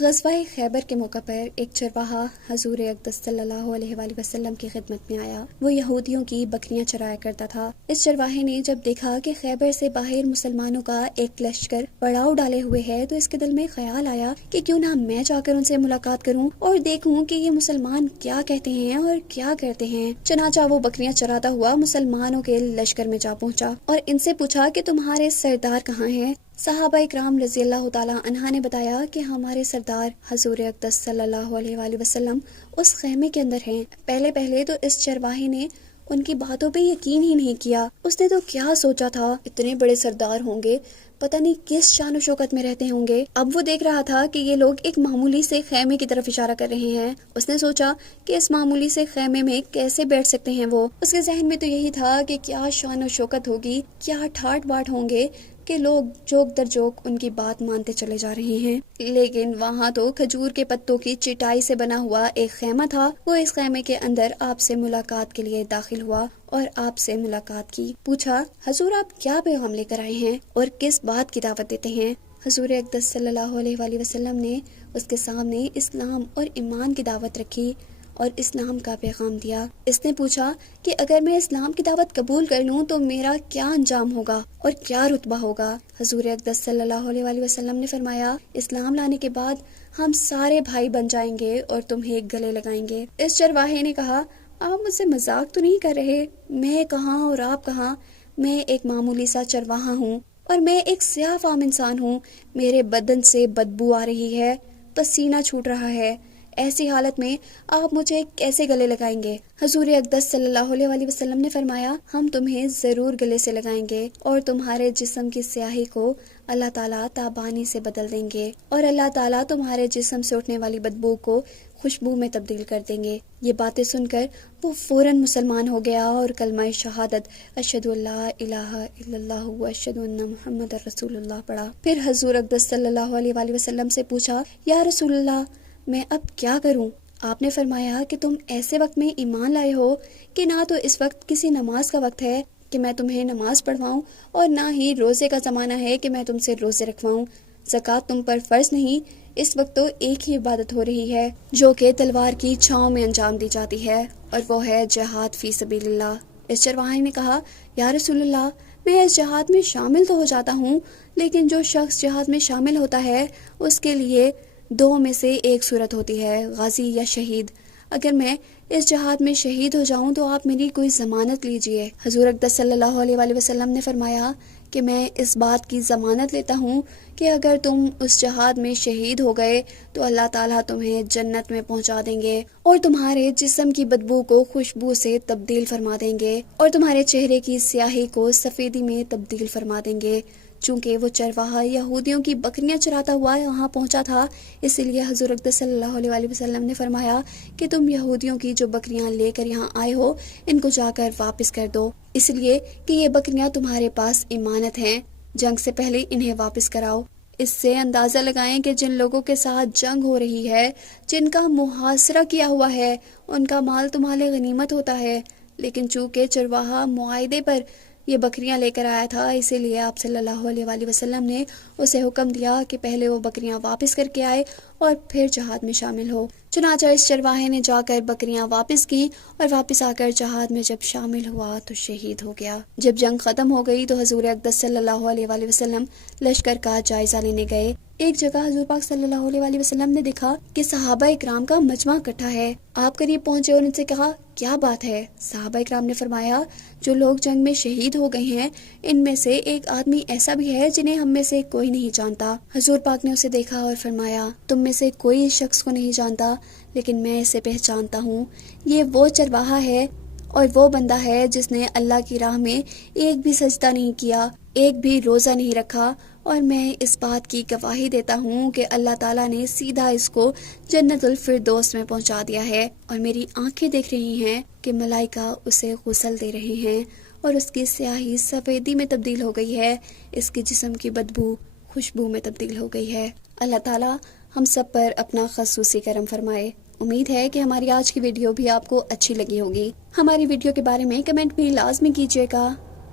غزوہ خیبر کے موقع پر ایک چرواہا حضور اقدس صلی اللہ علیہ وآلہ وسلم کی خدمت میں آیا۔ وہ یہودیوں کی بکریاں چرایا کرتا تھا۔ اس چرواہے نے جب دیکھا کہ خیبر سے باہر مسلمانوں کا ایک لشکر پڑاؤ ڈالے ہوئے ہے تو اس کے دل میں خیال آیا کہ کیوں نہ میں جا کر ان سے ملاقات کروں اور دیکھوں کہ یہ مسلمان کیا کہتے ہیں اور کیا کرتے ہیں۔ چنانچہ وہ بکریاں چراتا ہوا مسلمانوں کے لشکر میں جا پہنچا اور ان سے پوچھا کہ تمہارے سردار کہاں ہیں؟ صحابہ اکرام رضی اللہ تعالیٰ عنہ نے بتایا کہ ہمارے سردار حضور اقدس صلی اللہ علیہ وآلہ وسلم اس خیمے کے اندر ہیں۔ پہلے تو اس چرواہے نے ان کی باتوں پہ یقین ہی نہیں کیا۔ اس نے تو کیا سوچا تھا اتنے بڑے سردار ہوں گے، پتہ نہیں کس شان و شوکت میں رہتے ہوں گے۔ اب وہ دیکھ رہا تھا کہ یہ لوگ ایک معمولی سے خیمے کی طرف اشارہ کر رہے ہیں۔ اس نے سوچا کہ اس معمولی سے خیمے میں کیسے بیٹھ سکتے ہیں وہ۔ اس کے ذہن میں تو یہی تھا کہ کیا شان و شوکت ہوگی، کیا ٹھاٹ باٹ ہوں گے کہ لوگ جوک در جوک ان کی بات مانتے چلے جا رہے ہیں۔ لیکن وہاں تو کھجور کے پتوں کی چٹائی سے بنا ہوا ایک خیمہ تھا۔ وہ اس خیمے کے اندر آپ سے ملاقات کے لیے داخل ہوا اور آپ سے ملاقات کی۔ پوچھا، حضور آپ کیا پیغام لے کر آئے ہیں اور کس بات کی دعوت دیتے ہیں؟ حضور اقدس صلی اللہ علیہ وآلہ وسلم نے اس کے سامنے اسلام اور ایمان کی دعوت رکھی اور اسلام کا پیغام دیا۔ اس نے پوچھا کہ اگر میں اسلام کی دعوت قبول کر لوں تو میرا کیا انجام ہوگا اور کیا رتبہ ہوگا؟ حضور اقدس صلی اللہ علیہ وآلہ وسلم نے فرمایا، اسلام لانے کے بعد ہم سارے بھائی بن جائیں گے اور تمہیں گلے لگائیں گے۔ اس چرواہے نے کہا، آپ مجھ سے مذاق تو نہیں کر رہے؟ میں کہاں اور آپ کہاں؟ میں ایک معمولی سا چرواہا ہوں اور میں ایک سیاہ فام انسان ہوں۔ میرے بدن سے بدبو آ رہی ہے، پسینہ چھوٹ رہا ہے۔ ایسی حالت میں آپ مجھے کیسے گلے لگائیں گے؟ حضور اقدس صلی اللہ علیہ وآلہ وسلم نے فرمایا، ہم تمہیں ضرور گلے سے لگائیں گے اور تمہارے جسم کی سیاہی کو اللہ تعالیٰ تابانی سے بدل دیں گے اور اللہ تعالیٰ تمہارے جسم سے اٹھنے والی بدبو کو خوشبو میں تبدیل کر دیں گے۔ یہ باتیں سن کر وہ فوراً مسلمان ہو گیا اور کلمہ شہادت اشہد ان لا الہ الا اللہ و اشہد ان محمد رسول اللہ پڑھا۔ پھر حضور اقدس صلی اللہ علیہ وآلہ وسلم سے پوچھا، یا رسول اللہ میں اب کیا کروں؟ آپ نے فرمایا کہ تم ایسے وقت میں ایمان لائے ہو کہ نہ تو اس وقت کسی نماز کا وقت ہے کہ میں تمہیں نماز پڑھواؤں اور نہ ہی روزے کا زمانہ ہے کہ میں تم سے روزے رکھواؤں۔ زکوٰۃ تم پر فرض نہیں، اس وقت تو ایک ہی عبادت ہو رہی ہے جو کہ تلوار کی چھاؤں میں انجام دی جاتی ہے اور وہ ہے جہاد فی سبیل اللہ۔ اس چرواہے نے کہا، یا رسول اللہ میں اس جہاد میں شامل تو ہو جاتا ہوں، لیکن جو شخص جہاد میں شامل ہوتا ہے اس کے لیے دو میں سے ایک صورت ہوتی ہے، غازی یا شہید۔ اگر میں اس جہاد میں شہید ہو جاؤں تو آپ میری کوئی ضمانت لیجئے۔ حضور اقدس صلی اللہ علیہ وآلہ وسلم نے فرمایا کہ میں اس بات کی ضمانت لیتا ہوں کہ اگر تم اس جہاد میں شہید ہو گئے تو اللہ تعالیٰ تمہیں جنت میں پہنچا دیں گے اور تمہارے جسم کی بدبو کو خوشبو سے تبدیل فرما دیں گے اور تمہارے چہرے کی سیاہی کو سفیدی میں تبدیل فرما دیں گے۔ چونکہ وہ چرواہا یہودیوں کی بکریاں چراتا ہوا یہاں پہنچا تھا، اسی لیے حضور اقدس صلی اللہ علیہ وآلہ وسلم نے فرمایا کہ تم یہودیوں کی جو بکریاں لے کر یہاں آئے ہو ان کو جا کر واپس کر دو، اس لیے کہ یہ بکریاں تمہارے پاس امانت ہیں، جنگ سے پہلے انہیں واپس کراؤ۔ اس سے اندازہ لگائیں کہ جن لوگوں کے ساتھ جنگ ہو رہی ہے، جن کا محاصرہ کیا ہوا ہے، ان کا مال تمہارے غنیمت ہوتا ہے، لیکن چونکہ چرواہا معاہدے پر یہ بکریاں لے کر آیا تھا، اسی لیے آپ صلی اللہ علیہ وآلہ وسلم نے اسے حکم دیا کہ پہلے وہ بکریاں واپس کر کے آئے اور پھر جہاد میں شامل ہو۔ چنانچہ اس چرواہے نے جا کر بکریاں واپس کی اور واپس آ کر جہاد میں جب شامل ہوا تو شہید ہو گیا۔ جب جنگ ختم ہو گئی تو حضور اقدس صلی اللہ علیہ وآلہ وسلم لشکر کا جائزہ لینے گئے۔ ایک جگہ حضور پاک صلی اللہ علیہ وآلہ وسلم نے دیکھا کہ صحابہ اکرام کا مجمع اکٹھا ہے۔ آپ قریب پہنچے اور ان سے کہا، کیا بات ہے؟ صحابہ اکرام نے فرمایا، جو لوگ جنگ میں شہید ہو گئے ہیں ان میں سے ایک آدمی ایسا بھی ہے جنہیں ہم میں سے کوئی نہیں جانتا۔ حضور پاک نے اسے دیکھا اور فرمایا، تم میں سے کوئی اس شخص کو نہیں جانتا لیکن میں اسے پہچانتا ہوں، یہ وہ چرواہا ہے اور وہ بندہ ہے جس نے اللہ کی راہ میں ایک بھی سجدہ نہیں کیا، ایک بھی روزہ نہیں رکھا، اور میں اس بات کی گواہی دیتا ہوں کہ اللہ تعالیٰ نے سیدھا اس کو جنت الفردوس میں پہنچا دیا ہے، اور میری آنکھیں دیکھ رہی ہیں کہ ملائکہ اسے غسل دے رہے ہیں اور اس کی سیاہی سفیدی میں تبدیل ہو گئی ہے، اس کے جسم کی بدبو خوشبو میں تبدیل ہو گئی ہے۔ اللہ تعالیٰ ہم سب پر اپنا خصوصی کرم فرمائے۔ امید ہے کہ ہماری آج کی ویڈیو بھی آپ کو اچھی لگی ہوگی۔ ہماری ویڈیو کے بارے میں کمنٹ بھی لازمی کیجیے گا۔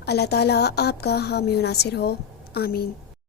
اللہ تعالیٰ آپ کا حامی و ناصر ہو، آمین۔